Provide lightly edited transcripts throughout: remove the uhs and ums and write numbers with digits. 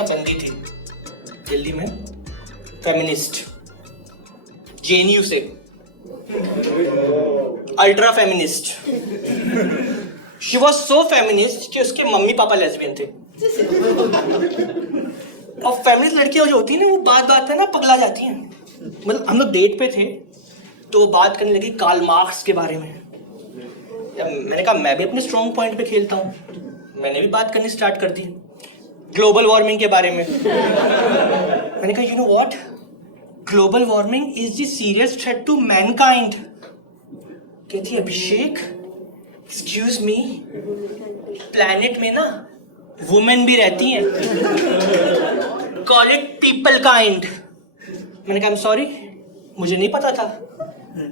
ना बंदी थी दिल्ली में, फेमिनिस्ट, जेएनयू से, ultra feminist. She was so feminist कि उसके मम्मी पापा लेस्बियन थे। और फेमिनिस्ट लड़कियां जो होती है ना, वो बात बात पे ना पगला जाती हैं। मतलब हम लोग डेट पे थे तो वो बात करने लगी कार्ल मार्क्स के बारे में। मैंने कहा मैं भी अपने स्ट्रॉन्ग पॉइंट पे खेलता हूँ, मैंने भी बात करनी स्टार्ट कर दी ग्लोबल वार्मिंग के बारे में। मैंने कहा you know what, global warming is the serious threat to mankind. कहती अभिषेक एक्सक्यूज मी, प्लैनेट में ना वुमेन भी रहती हैं, कॉल इट पीपल काइंड। मैंने कहा आई एम सॉरी, मुझे नहीं पता था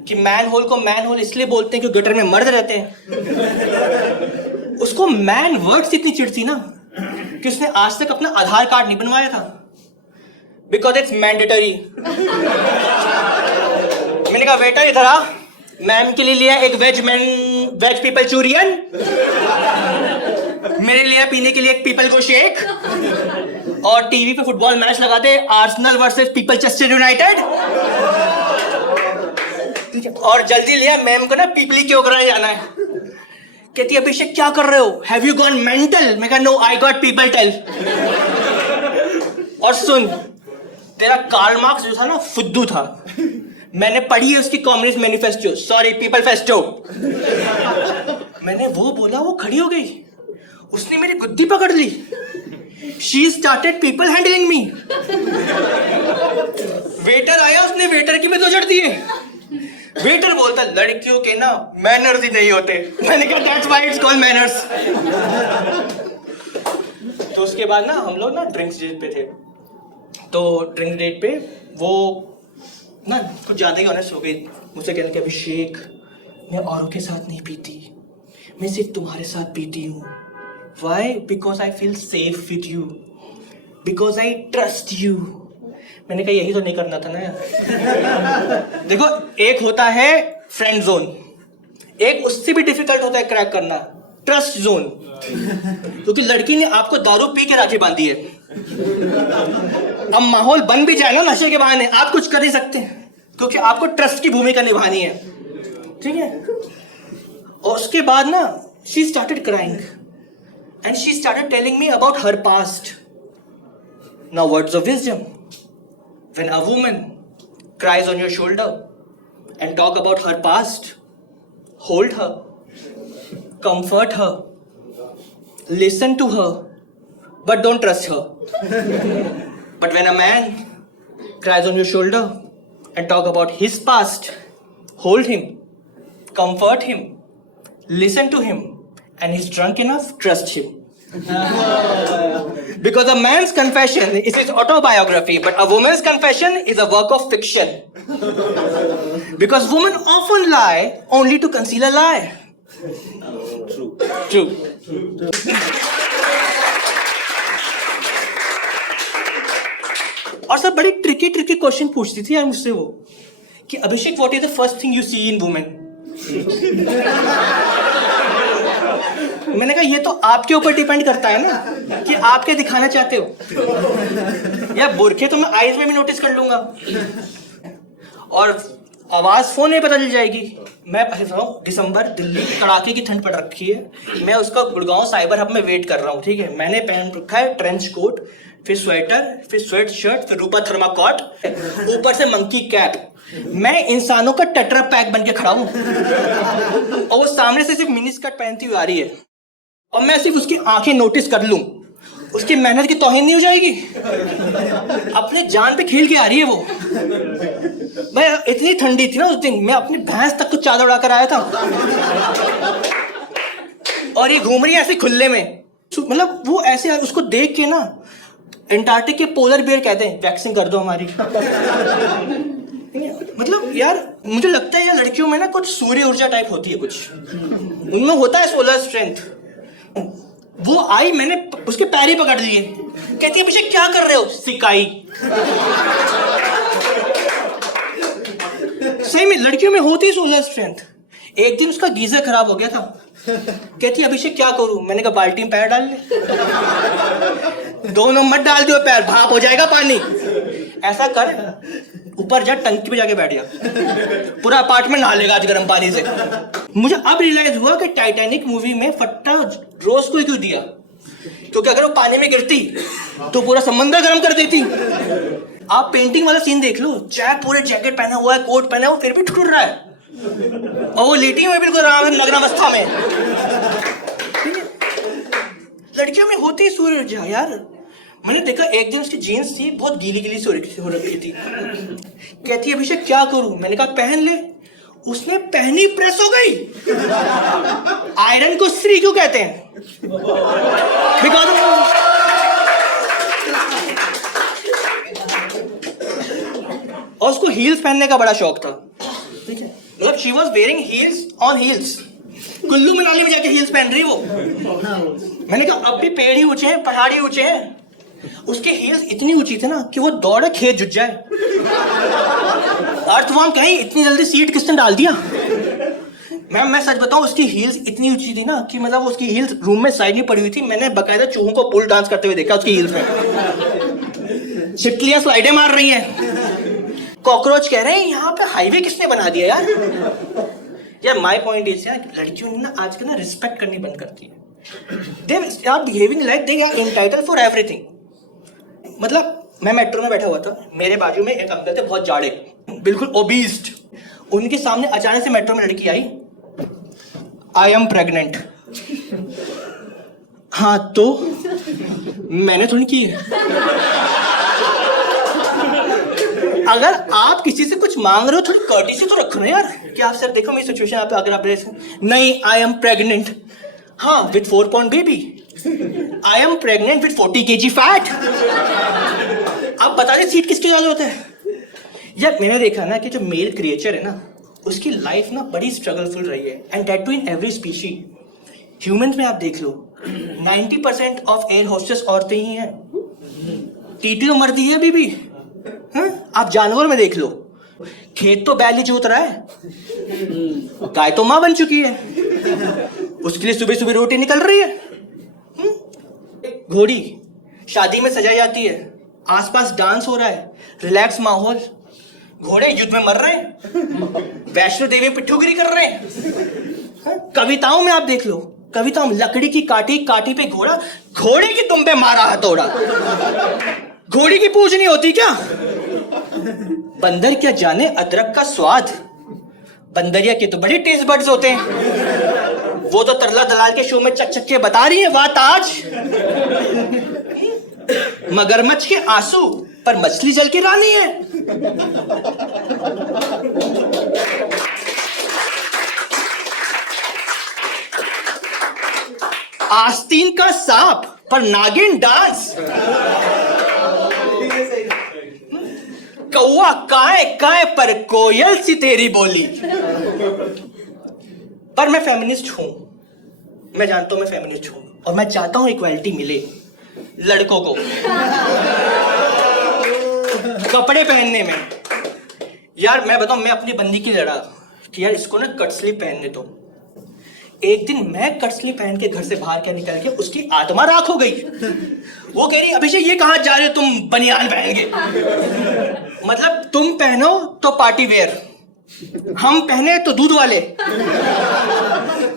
कि मैन होल को मैन होल इसलिए बोलते हैं कि गटर में मर्द रहते हैं। उसको मैन वर्ड से इतनी चिढ़ थी ना कि उसने आज तक अपना आधार कार्ड नहीं बनवाया था, बिकॉज इट्स मैंडेटरी। मैंने कहा वेटर इधर आ, मैम के लिए लिया एक वेज पीपल चूरियन, मेरे लिए पीने के लिए एक पीपल को शेक, और टीवी पे फुटबॉल मैच लगा दे Arsenal versus people Chester United, और जल्दी लिया मैम को ना पीपली के ओकरा जाना है। कहती अभिषेक क्या कर रहे हो, हैव यू गॉन मेंटल? मैं कहा no I got people tell. और सुन, तेरा कार्ल मार्क्स जो था ना फुद्दू था, मैंने पढ़ी है उसकी communist manifesto, sorry people Festo. मैंने वो बोला, वो खड़ी हो गई, उसने मेरी गुद्दी पकड़ ली। She started people handling me. Waiter आया, उसने वेटर की में दो जड़ दिए। वेटर बोलता लड़कियों के ना मैनर्स ही नहीं होते। मैंने कहा that's why it's called manners. तो उसके बाद ना हम लोग ना ड्रिंक्स डेट पे थे, तो ड्रिंक डेट पे वो ना कुछ ज्यादा ही ऑनेस्ट हो गई। मुझसे कहने के अभिषेक मैं औरों के साथ नहीं पीती, मैं सिर्फ तुम्हारे साथ पीती हूँ। Why? Because I feel safe with you, because I trust you. मैंने कहा यही तो नहीं करना था ना यार। देखो, एक होता है फ्रेंड जोन, एक उससे भी डिफिकल्ट होता है क्रैक करना, ट्रस्ट जोन। क्योंकि लड़की ने आपको दारू पी के राखी बांधी है, अब माहौल बन भी जाए ना नशे के बहाने, आप कुछ कर नहीं सकते क्योंकि आपको ट्रस्ट की भूमिका निभानी है, ठीक है। और उसके बाद ना she started crying and she started telling me about her past. Now words of wisdom, when a woman cries on your shoulder and talk about her past, hold her, comfort her, listen to her, but don't trust her. But when a man cries on your shoulder and talk about his past, hold him, comfort him, listen to him, and he's drunk enough, trust him. Because a man's confession is his autobiography, but a woman's confession is a work of fiction. Because women often lie only to conceal a lie. True. और सब बड़ी tricky question पूछती थी यार मुझसे वो, कि Abhishek what is the first thing you see in women? मैंने कहा ये तो आपके ऊपर डिपेंड करता है ना कि आप क्या दिखाना चाहते हो। या बुरखे तो मैं आईज में भी नोटिस कर लूंगा, और आवाज फोन में पता चल जाएगी। मैं दिसंबर, दिल्ली की कड़ाके की ठंड पड़ रखी है, मैं उसका गुड़गांव साइबर हब में वेट कर रहा हूँ, ठीक है। मैंने पहन रखा है ट्रेंच कोट, फिर स्वेटर, फिर स्वेट शर्ट, फिर ऊपर थर्माकोट, ऊपर से मंकी कैप। मैं इंसानों का टेट्रा पैक बन के खड़ा हूँ, और वो सामने से सिर्फ मिनी स्कर्ट पहनती हुई आ रही है, और मैं सिर्फ उसकी आंखें नोटिस कर लूं, उसकी मेहनत की तौहीन नहीं हो जाएगी? अपने जान पे खेल के आ रही है वो। मैं इतनी ठंडी थी ना उस दिन, मैं अपनी भैंस तक को चादर उड़ाकर आया था, और ये घूम रही है ऐसे खुले में। मतलब वो ऐसे उसको देख के ना एंटार्क्टिक के पोलर बियर कहते हैं वैक्सिंग कर दो हमारी। मतलब यार मुझे लगता है यार लड़कियों में ना कुछ सूर्य ऊर्जा टाइप होती है, कुछ उनमें होता है सोलर स्ट्रेंथ। वो आई, मैंने उसके पैर ही पकड़ लिए। कहती है अभिषेक क्या कर रहे हो? सिकाई। सही में लड़कियों में होती है सोलर स्ट्रेंथ। एक दिन उसका गीजर खराब हो गया था। कहती अभिषेक क्या करूं? मैंने कहा बाल्टी में पैर डाल ले। दोनों मत डाल दियो पैर, भाप हो जाएगा पानी। ऐसा कर, ऊपर जा टंकी पे जाके बैठ जा, पूरा अपार्टमेंट नहा लेगा आज गर्म पानी से। मुझे अब रियलाइज हुआ कि टाइटैनिक मूवी में फट्टा रोज को क्यों दिया, क्योंकि अगर वो पानी में गिरती तो पूरा समंदर गर्म कर देती। आप पेंटिंग वाला सीन देख लो, जैक पूरे जैकेट पहना हुआ है, कोट पहना हुआ, फिर भी ठुर रहा है और वो लेटी हुई बिल्कुल लग्न अवस्था में। लड़कियों में होती ही सूर्य ऊर्जा यार। मैंने देखा एक दिन उसकी जीन्स थी बहुत गीली गीली हो रखी थी। कहती अभिषेक क्या करूं? मैंने कहा पहन ले। उसने पहनी, प्रेस हो गई। आयरन को स्त्री क्यों कहते हैं? बिकॉज और उसको हील्स पहनने का बड़ा शौक था। मतलब she was wearing heels on heels. Kullu Manali में जाके हील्स पहन रही वो। मैंने कहा अब भी पेड़ ही ऊंचे हैं, पहाड़ ही ऊंचे हैं। उसके हील्स इतनी ऊंची थी ना कि वो दौड़े खेत जुट जाए। अर्थवर्म कहीं इतनी जल्दी सीट किसने डाल दिया? मैम मैं सच बताऊं, उसकी हील्स इतनी ऊंची थी ना कि मतलब उसकी हील्स रूम में साइड में पड़ी हुई थी। मैंने बकायदा चूहों को पुल डांस करते हुए देखा उसकी हील्स में। छिपकलियां स्लाइडें मार रही हैं, कॉकरोच कह रहे हैं यहाँ पे हाईवे किसने बना दिया यार। यार माय पॉइंट इज यार, लड़कियों ने ना आजकल ना रिस्पेक्ट करनी बंद कर दी है। They are behaving like they are entitled for everything. मतलब मैं मेट्रो में बैठा हुआ था, मेरे बाजू में एक अंकल थे बहुत जाड़े, बिल्कुल ओबीस्ड। उनके सामने अचानक से मेट्रो में लड़की आई, आई एम प्रेग्नेंट। हाँ तो मैंने थोड़ी की है। अगर आप किसी से कुछ मांग रहे हो थोड़ी कर्टिसी तो रखो ना यार, कि आप सर देखो मेरी सिचुएशन आप अगर आप नहीं आई एम प्रेग्नेंट। हाँ with 4 pound baby. I am pregnant with 40 kg fat. अब बता दे सीट किसके ज्यादा होता है यार। मैंने देखा ना कि जो मेल क्रिएचर है ना उसकी लाइफ ना बड़ी स्ट्रगलफुल रही है, and that too in every species. Humans में आप देख लो 90% ऑफ एयर होस्टेस औरतें ही हैं। टीटी तो मरती है अभी भी। आप जानवर में देख लो, खेत तो बैल ही जोत रहा है, गाय तो मां बन चुकी है, उसके लिए सुबह सुबह रोटी निकल रही है। घोड़ी शादी में सजाई जाती है, आसपास डांस हो रहा है, रिलैक्स माहौल। घोड़े युद्ध में मर रहे हैं, वैष्णो देवी पिट्ठूगिरी कर रहे हैं। कविताओं में आप देख लो, कविताओं में लकड़ी की काटी, काटी पे घोड़ा, घोड़े की तुम पे मारा हथौड़ा। घोड़ी की पूछ नहीं होती क्या? बंदर क्या जाने अदरक का स्वाद। बंदरिया के तो बड़े टेस्ट बड्स होते हैं, वो तो तरला दलाल के शो में चक चक के बता रही है बात आज। मगरमच्छ के आंसू पर मछली जल की रानी है। आस्तीन का सांप पर नागिन डांस। कौआ काय काय पर कोयल सी तेरी बोली। पर मैं फेमिनिस्ट हूं, मैं जानता हूं मैं फेमिनिस्ट हूं, और मैं चाहता हूं इक्वालिटी मिले लड़कों को कपड़े पहनने में। यार मैं बताऊं, मैं अपनी बंदी की लड़ा कि यार इसको ना कट स्लीव पहनने दो। एक दिन मैं कट स्लीव पहन के घर से बाहर क्या निकल के उसकी आत्मा राख हो गई। वो कह रही अभिषेक ये कहां जा रहे हो तुम बनियान पहन के। मतलब तुम पहनो तो पार्टी वेयर, हम पहने तो दूध वाले।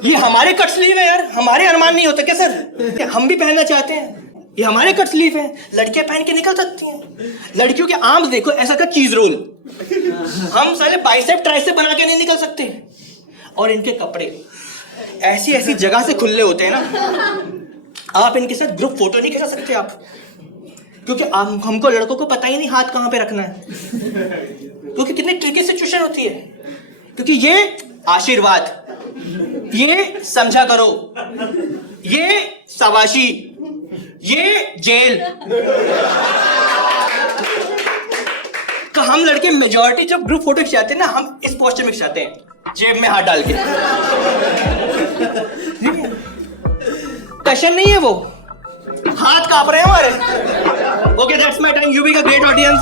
ये हमारे कट स्लीव है यार, हमारे अरमान नहीं होते क्या सर? हम भी पहनना चाहते हैं, ये हमारे कट स्लीव है, लड़कियां पहन के निकल सकती हैं। लड़कियों के आर्म्स देखो ऐसा का चीज रोल, हम साले बाइसेप ट्राइसेप बना के नहीं निकल सकते। और इनके कपड़े ऐसी ऐसी जगह से खुले होते हैं ना, आप इनके साथ ग्रुप फोटो नहीं खिंचा सकते आप, क्योंकि हमको लड़कों को पता ही नहीं हाथ कहां पे रखना है, क्योंकि कितनी ट्रिकी सिचुएशन होती है। क्योंकि ये आशीर्वाद, ये समझा करो, ये शाबाशी, ये जेल का। हम लड़के मेजॉरिटी जब ग्रुप फोटो खिंचाते हैं ना, हम इस पोस्टर में खिंचाते हैं, जेब में हाथ डाल के। कशन नहीं है वो, हाथ कांप रहे हैं हमारे। Okay that's my time, you being a great audience.